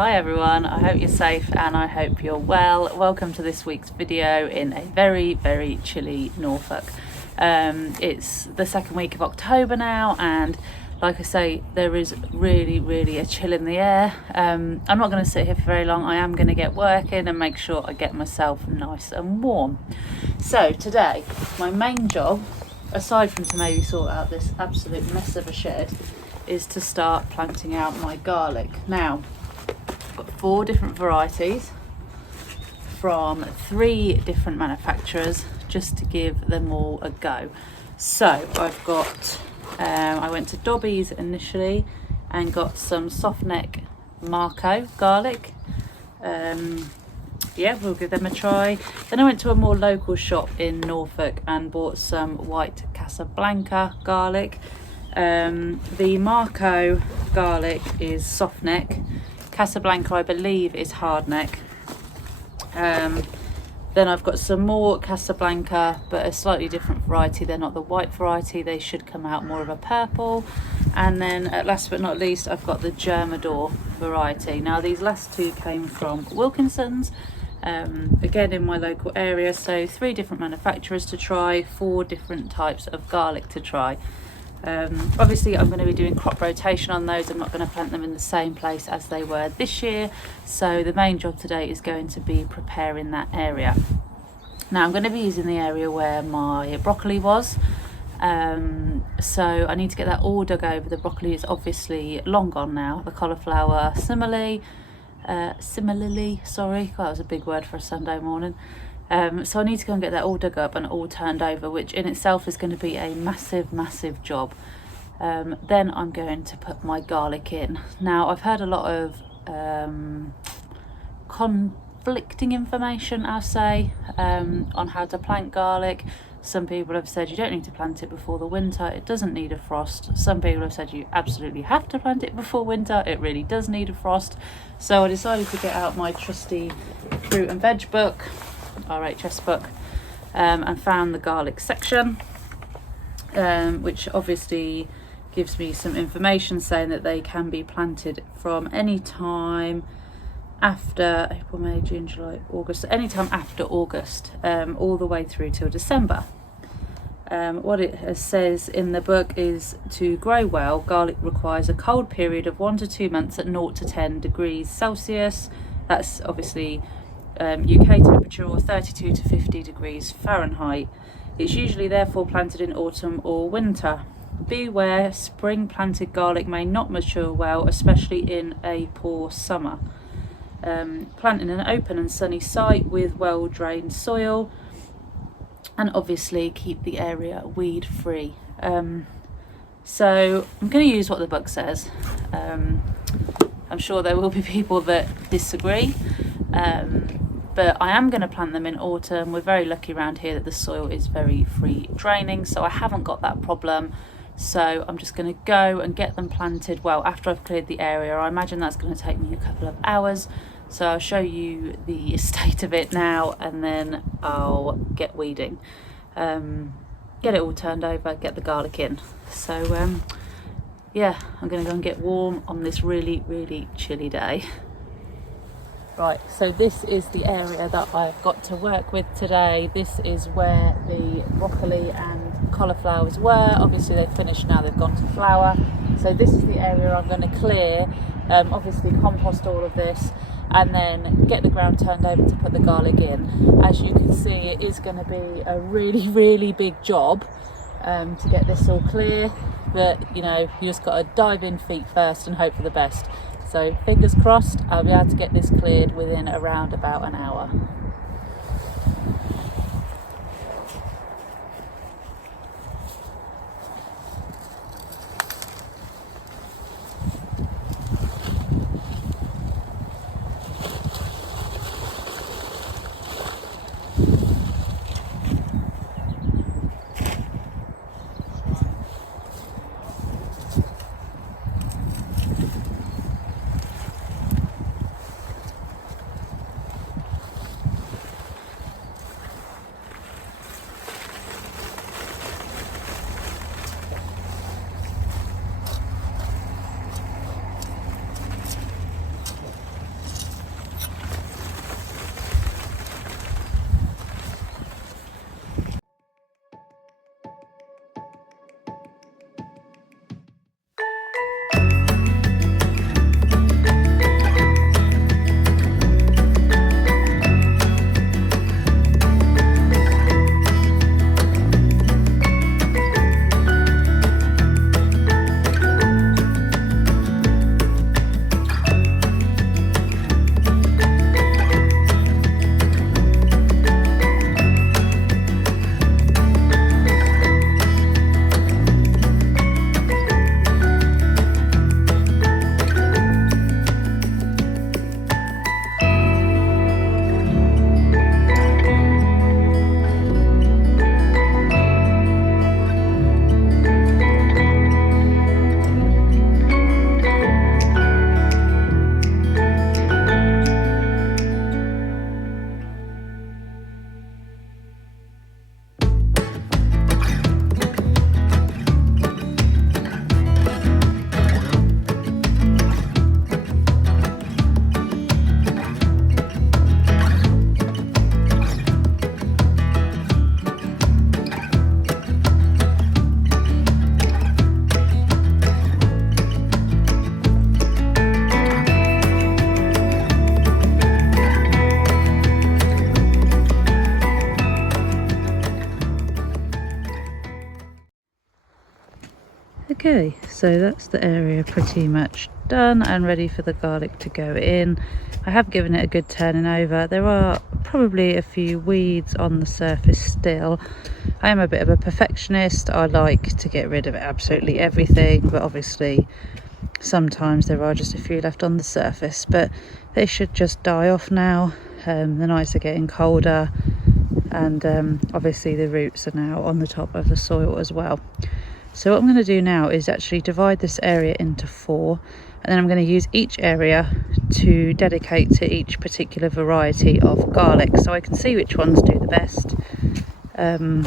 Hi everyone, I hope you're safe and I hope you're well. Welcome to this week's video in a very, very chilly Norfolk. It's the second week of October now, and like I say, there is really a chill in the air. I'm not going to sit here for very long. I am going to get working and make sure I get myself nice and warm. So today, my main job, aside from to maybe sort out this absolute mess of a shed, is to start planting out my garlic. Now, I've got 4 different varieties from 3 different manufacturers just to give them all a go. So I've got, I went to Dobby's initially and got some soft neck Marco garlic. Yeah, we'll give them a try. Then I went to a more local shop in Norfolk and bought some white Casablanca garlic. The Marco garlic is soft neck. Casablanca, I believe, is hard neck. Then I've got some more Casablanca, but a slightly different variety. They're not the white variety. They should come out more of a purple. And then last but not least, I've got the Germidour variety. Now these last 2 came from Wilkinson's, again in my local area. So 3 different manufacturers to try, 4 different types of garlic to try. Obviously I'm going to be doing crop rotation on those. I'm not going to plant them in the same place as they were this year, so the main job today is going to be preparing that area. Now I'm going to be using the area where my broccoli was, so I need to get that all dug over. The broccoli is obviously long gone now. The cauliflower similarly, sorry, that was a big word for a Sunday morning. So I need to go and get that all dug up and all turned over, which in itself is going to be a massive job. Then I'm going to put my garlic in. Now I've heard a lot of conflicting information, I'll say, on how to plant garlic. Some people have said you don't need to plant it before the winter, it doesn't need a frost. Some people have said you absolutely have to plant it before winter, it really does need a frost. So I decided to get out my trusty fruit and veg book, RHS book, and found the garlic section, which obviously gives me some information saying that they can be planted from any time after April, May, June, July, August, any time after August, all the way through till December. What it says in the book is to grow well, garlic requires a cold period of 1 to 2 months at 0 to 10 degrees Celsius. That's obviously UK temperature, or 32 to 50 degrees Fahrenheit. It's usually therefore planted in autumn or winter. Beware, spring planted garlic may not mature well, especially in a poor summer. Plant in an open and sunny site with well drained soil, and obviously keep the area weed free. So I'm going to use what the book says. I'm sure there will be people that disagree. But I am going to plant them in autumn. We're very lucky around here that the soil is very free draining, so I haven't got that problem. So I'm just going to go and get them planted, well, after I've cleared the area. I imagine that's going to take me a couple of hours, so I'll show you the state of it now, and then I'll get weeding, get it all turned over, get the garlic in. So yeah, I'm going to go and get warm on this really chilly day. Right, so this is the area that I've got to work with today. This is where the broccoli and cauliflowers were. Obviously they've finished now, they've gone to flower. So this is the area I'm going to clear, obviously compost all of this, and then get the ground turned over to put the garlic in. As you can see, it is going to be a really big job to get this all clear, but you know, you just got to dive in feet first and hope for the best. So fingers crossed, I'll be able to get this cleared within around about an hour. Okay, so that's the area pretty much done and ready for the garlic to go in. I have given it a good turning over. There are probably a few weeds on the surface still. I am a bit of a perfectionist. I like to get rid of absolutely everything, but obviously sometimes there are just a few left on the surface, but they should just die off now. The nights are getting colder, and obviously the roots are now on the top of the soil as well. So what I'm going to do now is actually divide this area into 4, and then I'm going to use each area to dedicate to each particular variety of garlic, so I can see which ones do the best, and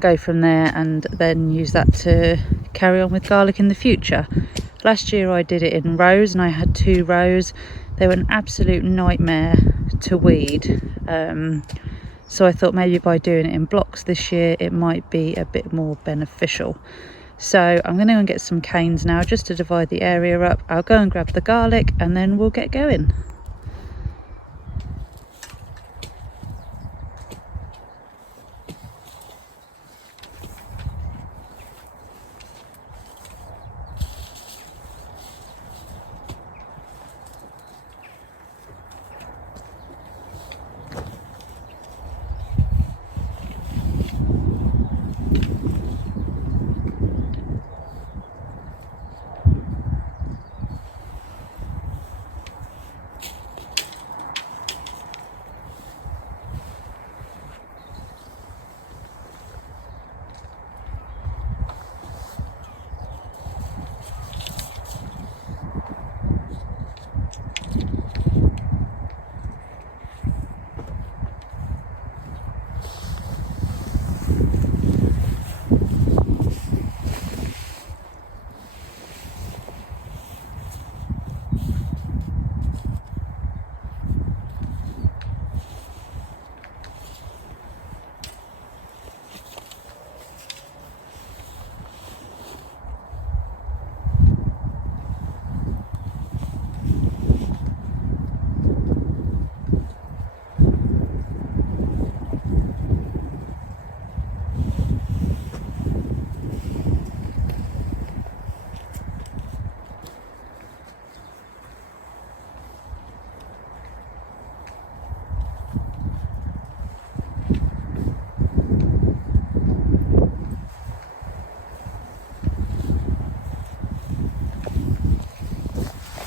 go from there, and then use that to carry on with garlic in the future. Last year I did it in rows, and I had 2 rows. They were an absolute nightmare to weed. So I thought maybe by doing it in blocks this year it might be a bit more beneficial. So I'm going to go and get some canes now just to divide the area up. I'll go and grab the garlic and then we'll get going.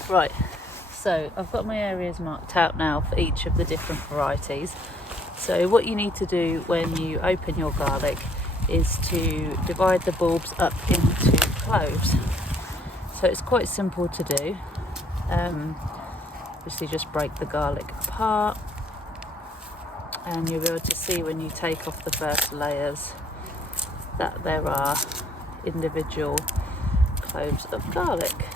Right, so I've got my areas marked out now for each of the different varieties. So what you need to do when you open your garlic is to divide the bulbs up into cloves. So it's quite simple to do. Obviously just break the garlic apart, and you'll be able to see when you take off the first layers that there are individual cloves of garlic.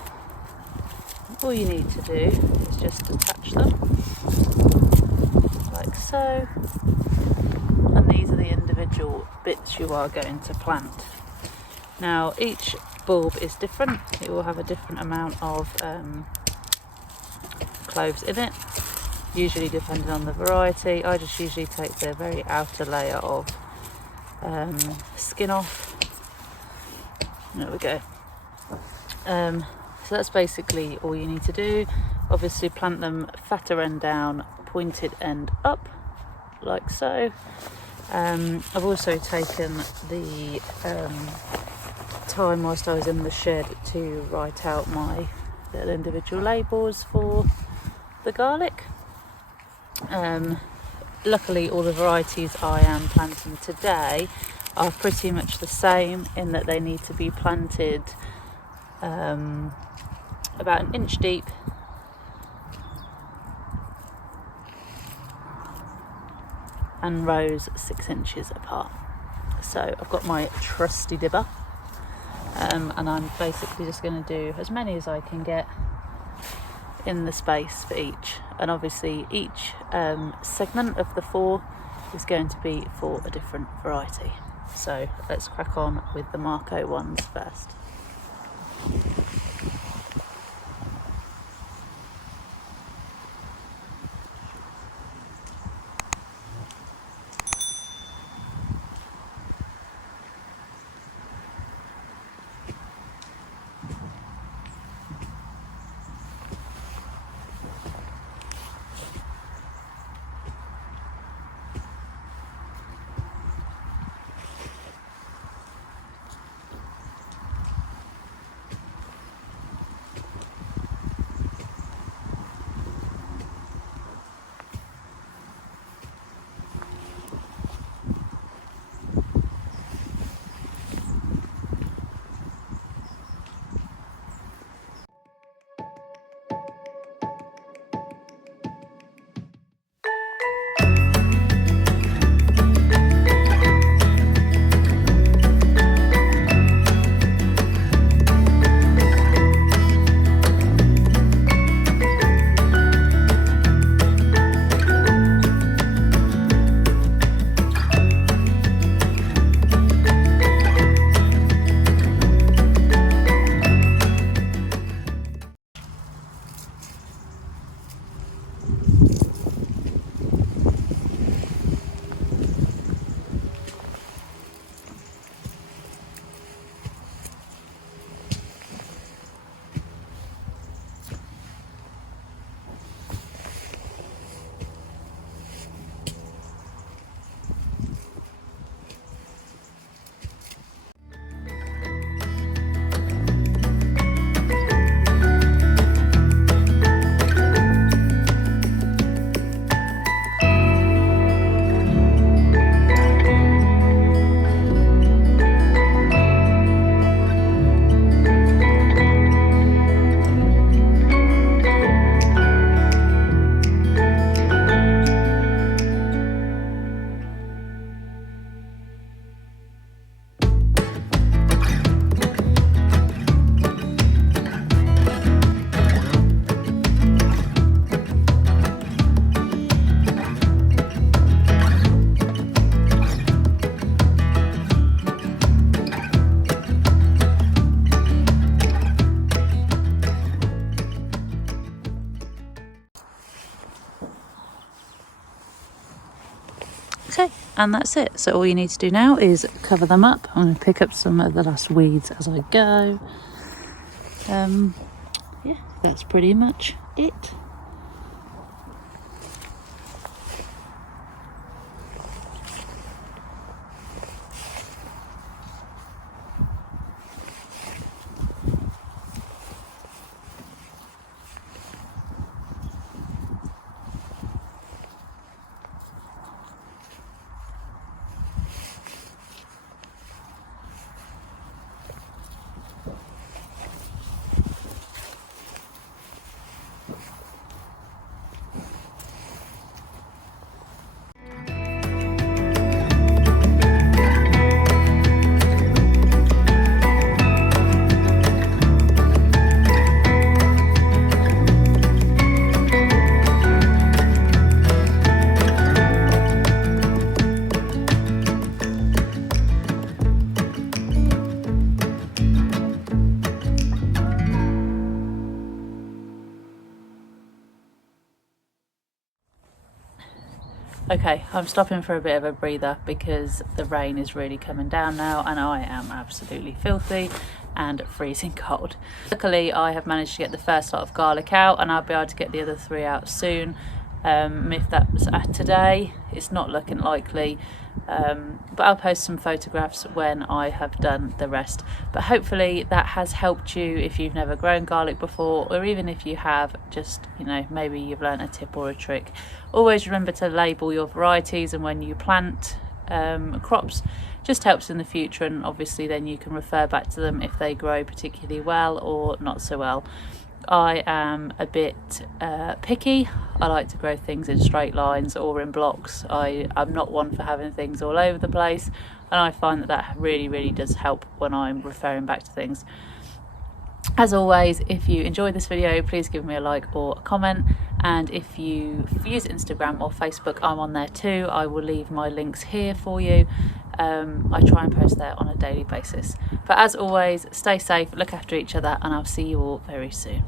All you need to do is just attach them like so, and these are the individual bits you are going to plant. Now each bulb is different, it will have a different amount of cloves in it, usually depending on the variety. I just usually take the very outer layer of skin off. There we go. So that's basically all you need to do. Obviously plant them fatter end down, pointed end up, like so. I've also taken the time whilst I was in the shed to write out my little individual labels for the garlic. Luckily all the varieties I am planting today are pretty much the same in that they need to be planted about 1 inch deep and rows 6 inches apart. So I've got my trusty dibber, and I'm basically just going to do as many as I can get in the space for each, and obviously each segment of the 4 is going to be for a different variety. So let's crack on with the Marco ones first. Okay, and that's it. So all you need to do now is cover them up. I'm going to pick up some of the last weeds as I go. Yeah, that's pretty much it. Okay, I'm stopping for a bit of a breather because the rain is really coming down now and I am absolutely filthy and freezing cold. Luckily, I have managed to get the first lot of garlic out and I'll be able to get the other 3 out soon. If that's today, it's not looking likely, but I'll post some photographs when I have done the rest. But hopefully that has helped you if you've never grown garlic before, or even if you have, just, you know, maybe you've learned a tip or a trick. Always remember to label your varieties, and when you plant crops, just helps in the future, and obviously then you can refer back to them if they grow particularly well or not so well. I am a bit picky. I like to grow things in straight lines or in blocks. I'm not one for having things all over the place, and I find that really does help when I'm referring back to things. As always, if you enjoyed this video, please give me a like or a comment, and if you use Instagram or Facebook, I'm on there too. I will leave my links here for you. I try and post there on a daily basis. But as always, stay safe, look after each other, and I'll see you all very soon.